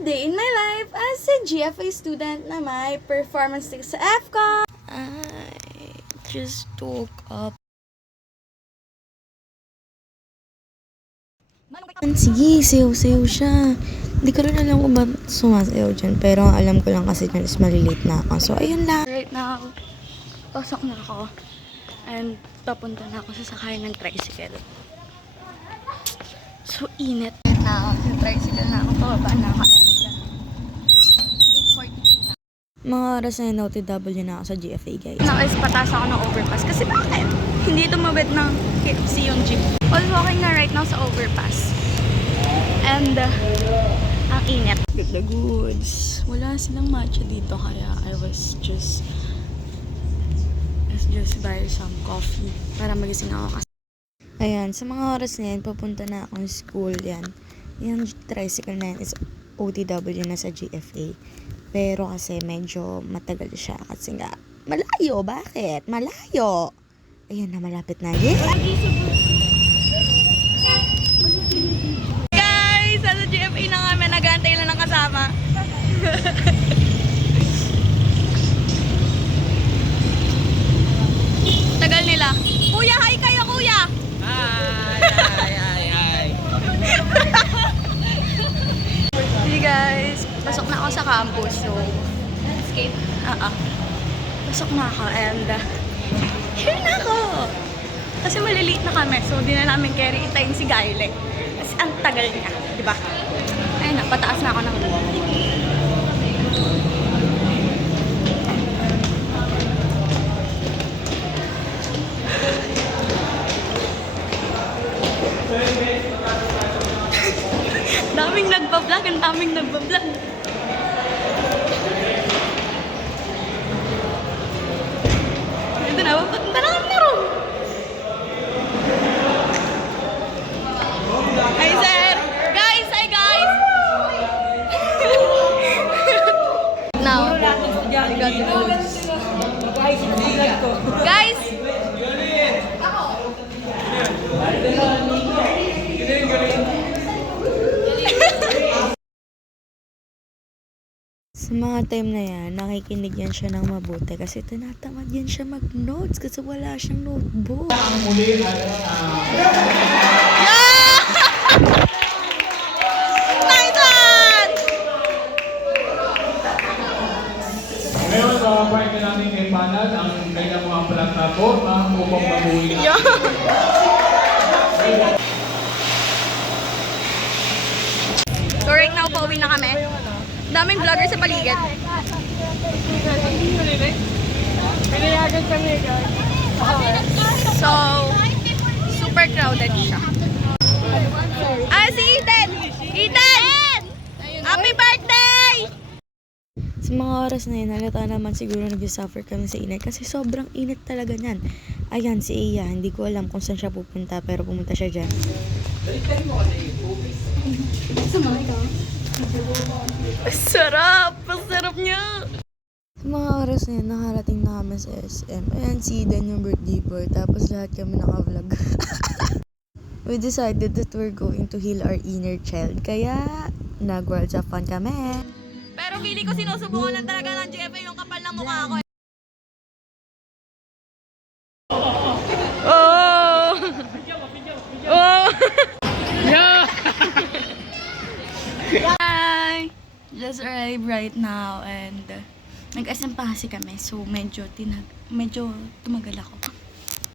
day in my life as a GFA student na may performance sa FCON. I just woke up. Sige, sayo-sayo siya. Hindi ko rin alam kung ba't sumasayaw dyan. Pero ang alam ko lang kasi dyan is malilate na ako. So, ayun lang. Right now, pasok na ako. And papunta na ako sa sakay ng tricycle. So, init. Right now, sa tricycle na ako. Pababa na ako. 8:43 na. Mga oras na yun, OTW na ako sa GFA, guys. Nakais pataas ako ng overpass. Kasi bakit? Hindi tumawid ng KFC yung jeep. I was walking na right now sa overpass. And, ang init. Good the goods. Wala silang matcha dito kaya I was just buy some coffee para magising ako kasi. Ayan, sa mga oras na yan, papunta na akong school yan. Yung tricycle na yan is OTW na sa GFA. Pero kasi medyo matagal siya kasi nga malayo. Bakit? Malayo. Ayan na, malapit na. Yeah! Guys, sa GFA na kami, nag-aantay lang ng kasama. Tagal nila. Kuya, hi kayo, kuya! Hi! Hey guys, pasok na ako sa campus. So, skate. Pasok na ako and here na ako! Kasi malilate na kami. So, di na namin carry itayin si Gaile. Kasi ang tagal niya. Diba? Ayun na, pataas na ako ng daming nagbablog, ang daming nagbablog. Ito na, papunta na kami na room. Hi sir! Guys! Hi guys! Now, I got the goods. Guys! Sa mga time na yan, nakikinig yan siya ng mabuti kasi tinatamad yan siya mag-notes kasi wala siyang notebook. Ang muli ay Nice one! ngayon, pwede natin kay Panad ang kanyang mga plataforma upang mabuhay na. So right now, pauwi na kami. Daming vlogger sa paligid. So, super crowded siya. Si Ethan! Ethan! Happy birthday! Sa mga oras na yun, halata naman siguro nag-suffer kami sa init kasi sobrang init talaga niyan. Ayan, si Iya. Hindi ko alam kung saan siya pupunta pero pumunta siya dyan. Sarap! Ang sarap niya! Sa mga oras na yun, nakarating na kami sa SM. Ayan, si Dan yung birthday boy. Tapos lahat kami naka-vlog. We decided that we're going to heal our inner child. Kaya, nag-worlds of fun kami. Pero feeling ko sinusubukan lang talaga ng GFA yung kapal ng mukha ko. Oh! Oh! Yeah! Hi! Just arrived right now and nag-SM pa kasi kami so medyo tumagal ako.